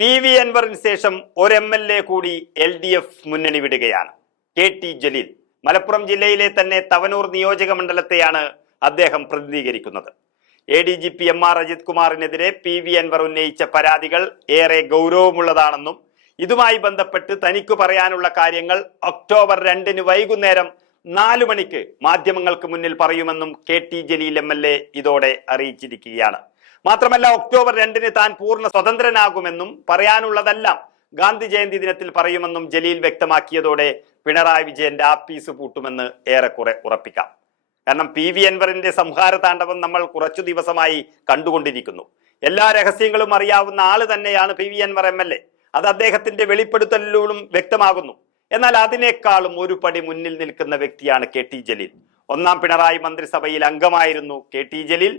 P V അൻവറിന് ശേഷം ഒരു എം എൽ എ കൂടി എൽ ഡി എഫ് മുന്നണി വിടുകയാണ്. കെ ടി ജലീൽ മലപ്പുറം ജില്ലയിലെ തന്നെ തവനൂർ നിയോജക മണ്ഡലത്തെയാണ് അദ്ദേഹം പ്രതിനിധീകരിക്കുന്നത്. A D G P M R Ajith കുമാറിനെതിരെ P V Anwar ഉന്നയിച്ച പരാതികൾ ഏറെ ഗൗരവമുള്ളതാണെന്നും ഇതുമായി ബന്ധപ്പെട്ട് തനിക്ക് പറയാനുള്ള കാര്യങ്ങൾ ഒക്ടോബർ രണ്ടിന് വൈകുന്നേരം നാലു മണിക്ക് മാധ്യമങ്ങൾക്ക് മുന്നിൽ പറയുമെന്നും K T Jaleel M L A ഇതോടെ അറിയിച്ചിരിക്കുകയാണ്. മാത്രമല്ല ഒക്ടോബർ രണ്ടിന് താൻ പൂർണ സ്വതന്ത്രനാകുമെന്നും പറയാനുള്ളതെല്ലാം ഗാന്ധി ജയന്തി ദിനത്തിൽ പറയുമെന്നും ജലീൽ വ്യക്തമാക്കിയതോടെ പിണറായി വിജയന്റെ ആപ്പീസ് പൂട്ടുമെന്ന് ഏറെക്കുറെ ഉറപ്പിക്കാം. കാരണം പി വി അൻവറിന്റെ സംഹാര താണ്ഡവം നമ്മൾ കുറച്ചു ദിവസമായി കണ്ടുകൊണ്ടിരിക്കുന്നു. എല്ലാ രഹസ്യങ്ങളും അറിയാവുന്ന ആൾ തന്നെയാണ് P V Anvar M L A. അത് അദ്ദേഹത്തിന്റെ വെളിപ്പെടുത്തലിലൂടും വ്യക്തമാകുന്നു. എന്നാൽ അതിനേക്കാളും ഒരു പടി മുന്നിൽ നിൽക്കുന്ന വ്യക്തിയാണ് കെ ടി ജലീൽ. ഒന്നാം പിണറായി മന്ത്രിസഭയിൽ അംഗമായിരുന്നു K T Jaleel.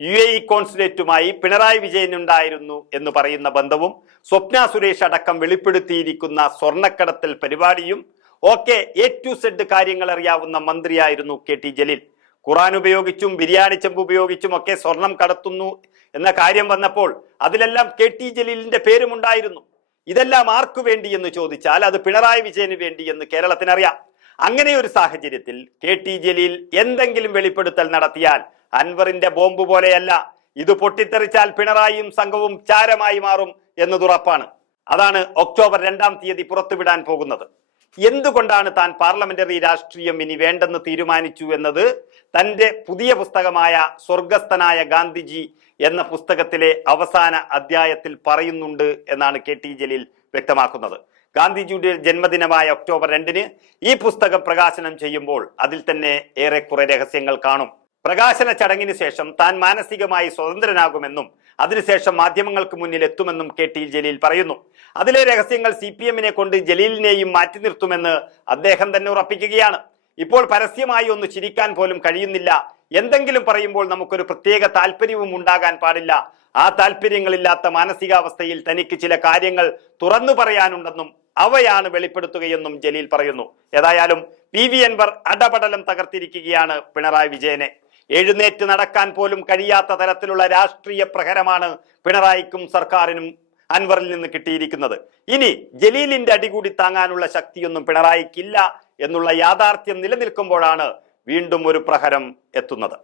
U A E കോൺസുലേറ്റുമായി Pinarayi വിജയനുണ്ടായിരുന്നു എന്ന് പറയുന്ന ബന്ധവും സ്വപ്ന സുരേഷ് അടക്കം വെളിപ്പെടുത്തിയിരിക്കുന്ന സ്വർണക്കടത്തൽ പരിപാടിയും ഒക്കെ എ ടു സെഡ് കാര്യങ്ങൾ അറിയാവുന്ന മന്ത്രിയായിരുന്നു കെ ടി ജലീൽ. ഖുറാൻ ഉപയോഗിച്ചും ബിരിയാണി ചെമ്പ് ഉപയോഗിച്ചും ഒക്കെ സ്വർണം കടത്തുന്നു എന്ന കാര്യം വന്നപ്പോൾ അതിലെല്ലാം കെ ടി ജലീലിന്റെ പേരുമുണ്ടായിരുന്നു ഇതെല്ലാം ആർക്കു വേണ്ടി എന്ന് ചോദിച്ചാൽ അത് പിണറായി വിജയന് വേണ്ടി എന്ന് കേരളത്തിനറിയാം. അങ്ങനെ ഒരു സാഹചര്യത്തിൽ കെ ടി ജലീൽ എന്തെങ്കിലും വെളിപ്പെടുത്തൽ നടത്തിയാൽ അൻവറിന്റെ ബോംബ് പോലെയല്ല. ഇത് പൊട്ടിത്തെറിച്ചാൽ പിണറായിയും സംഘവും ചാരമായി മാറും എന്നതുറപ്പാണ് അതാണ് ഒക്ടോബർ രണ്ടാം തീയതി പുറത്തുവിടാൻ പോകുന്നത്. എന്തുകൊണ്ടാണ് താൻ പാർലമെന്ററി രാഷ്ട്രീയം ഇനി വേണ്ടെന്ന് തീരുമാനിച്ചു എന്നത് തന്റെ പുതിയ പുസ്തകമായ സ്വർഗസ്ഥനായ ഗാന്ധിജി എന്ന പുസ്തകത്തിലെ അവസാന അധ്യായത്തിൽ പറയുന്നുണ്ട് എന്നാണ് കെ ടി ജലീൽ വ്യക്തമാക്കുന്നത്. ഗാന്ധിജിയുടെ ജന്മദിനമായ ഒക്ടോബർ രണ്ടിന് ഈ പുസ്തകം പ്രകാശനം ചെയ്യുമ്പോൾ അതിൽ തന്നെ ഏറെക്കുറെ രഹസ്യങ്ങൾ കാണും. പ്രകാശന ചടങ്ങിന് ശേഷം താൻ മാനസികമായി സ്വതന്ത്രനാകുമെന്നും അതിനുശേഷം മാധ്യമങ്ങൾക്ക് മുന്നിൽ എത്തുമെന്നും കെ ടി ജലീൽ പറയുന്നു. അതിലെ രഹസ്യങ്ങൾ സി പി എമ്മിനെ കൊണ്ട് ജലീലിനെയും മാറ്റി നിർത്തുമെന്ന് അദ്ദേഹം തന്നെ ഉറപ്പിക്കുകയാണ്. ഇപ്പോൾ പരസ്യമായി ഒന്ന് ചിരിക്കാൻ പോലും കഴിയുന്നില്ല. എന്തെങ്കിലും പറയുമ്പോൾ നമുക്കൊരു പ്രത്യേക താല്പര്യവും ഉണ്ടാകാൻ പാടില്ല. ആ താല്പര്യങ്ങളില്ലാത്ത മാനസികാവസ്ഥയിൽ തനിക്ക് ചില കാര്യങ്ങൾ തുറന്നു പറയാനുണ്ടെന്നും അവയാണ് വെളിപ്പെടുത്തുകയെന്നും ജലീൽ പറയുന്നു. ഏതായാലും പി വി അൻവർ അടപടലം തകർത്തിരിക്കുകയാണ് പിണറായി വിജയനെ. എഴുന്നേറ്റ് നടക്കാൻ പോലും കഴിയാത്ത തരത്തിലുള്ള രാഷ്ട്രീയ പ്രഹരമാണ് പിണറായിക്കും സർക്കാരിനും അൻവറിൽ നിന്ന് കിട്ടിയിരിക്കുന്നത്. ഇനി ജലീലിന്റെ അടികൂടി താങ്ങാനുള്ള ശക്തിയൊന്നും പിണറായിക്കില്ല എന്നുള്ള യാഥാർത്ഥ്യം നിലനിൽക്കുമ്പോഴാണ് വീണ്ടും ഒരു പ്രഹരം എത്തുന്നത്.